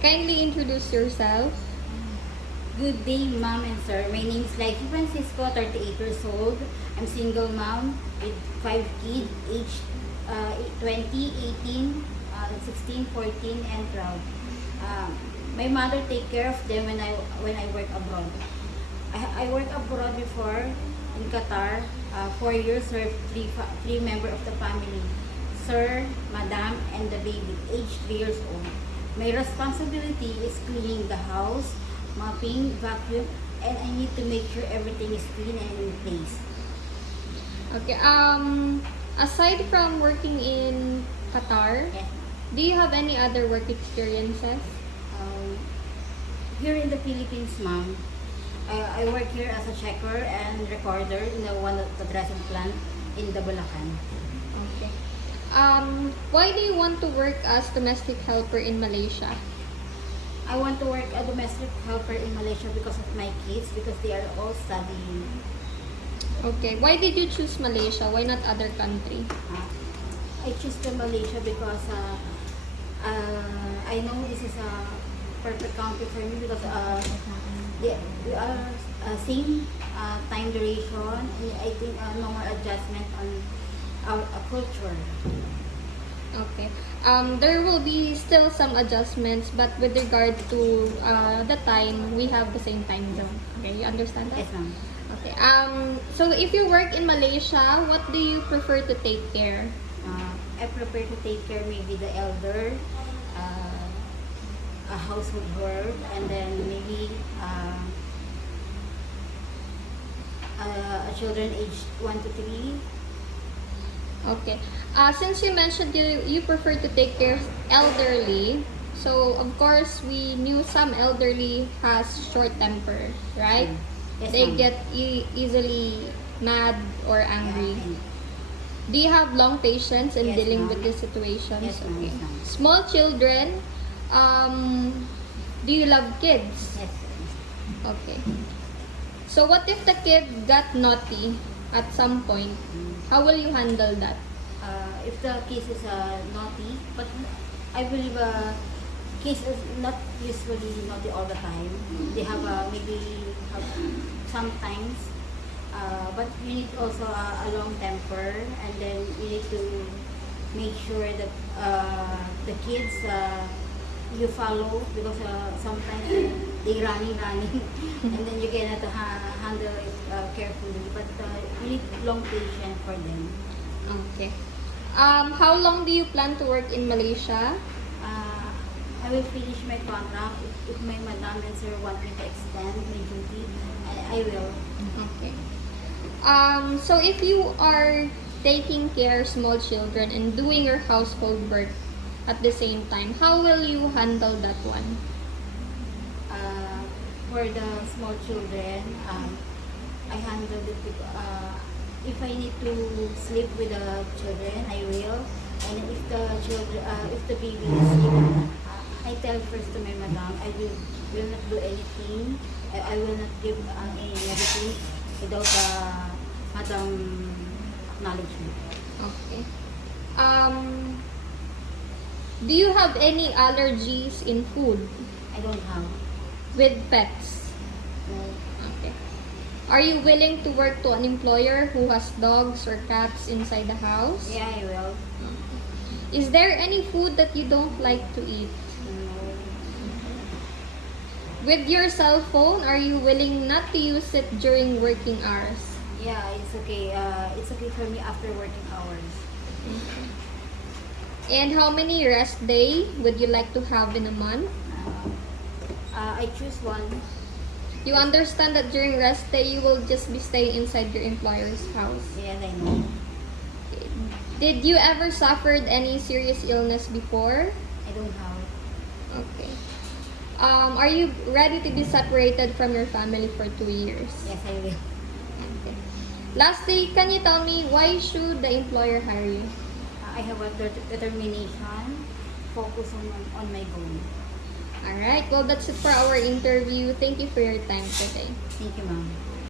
Kindly introduce yourself. Good day, ma'am and sir. My name is Life Francisco, 38 years old. I'm single mom with 5 kids, age 20, 18, 16, 14, and 12. My mother take care of them when I work abroad. I work abroad before in Qatar. 4 years, served three members of the family. Sir, madam, and the baby, age 3 years old. My responsibility is cleaning the house, mopping, vacuum, and I need to make sure everything is clean and in place. Okay. Aside from working in Qatar, Yes. do you have any other work experiences? Um, Here in the Philippines, ma'am, I work here as a checker and recorder in one of the dressing plant in the Bulacan. Okay. Why do you want to work as domestic helper in Malaysia? I want to work a domestic helper in Malaysia because of my kids, because they are all studying. Okay. Why did you choose Malaysia? Why not other country? I choose the Malaysia because I know this is a perfect country for me because we are same time duration, and I think no more adjustment on our culture. Okay. There will be still some adjustments, but with regard to the time, we have the same time zone. Okay, you understand that? Yes, ma'am. Okay. So if you work in Malaysia, what do you prefer to take care? I prefer to take care maybe the elder, a household work, and then maybe a children aged 1 to 3. Okay. Since you mentioned you prefer to take care of elderly, so of course we knew some elderly has short temper, right? Yes, They ma'am. get easily mad or angry. Yeah, Do you have long patience in Yes, dealing ma'am. with these situations? Yes, ma'am. Okay. Yes, ma'am. Small children, do you love kids? Yes. Okay. So what if the kid got naughty at some point? How will you handle that? If the case is naughty, but I believe case is not usually naughty all the time. They have maybe have sometimes, but you need also a long temper, and then you need to make sure that the kids you follow, because sometimes they running, and then you cannot handle it carefully. But you need long patience for them. Okay. How long do you plan to work in Malaysia? I will finish my contract. If my madam and sir want me to extend my duty, I will. Okay. So if you are taking care of small children and doing your household work at the same time, how will you handle that one? For the small children, I handle it if I need to sleep with the children, I will. And if the children, if the baby is sick, I tell first to my madam, I will not do anything. I will not give any medicine without madam acknowledgement. Okay. Do you have any allergies in food I don't have. with pets? No. Okay. Are you willing to work to an employer who has dogs or cats inside the house? Yeah, I will. Is there any food that you don't like to eat? No. With your cell phone, are you willing not to use it during working hours? Yeah, it's okay. It's okay for me after working hours. And how many rest day would you like to have in a month? I choose one. You understand that during rest day, you will just be staying inside your employer's house. Yes, I know. Did you ever suffered any serious illness before? I don't have. Okay. Are you ready to be separated from your family for 2 years? Yes, I will. Okay. Lastly, can you tell me why should the employer hire you? I have a determination, focus on my goal. Alright, well that's it for our interview. Thank you for your time today. Thank you, ma'am.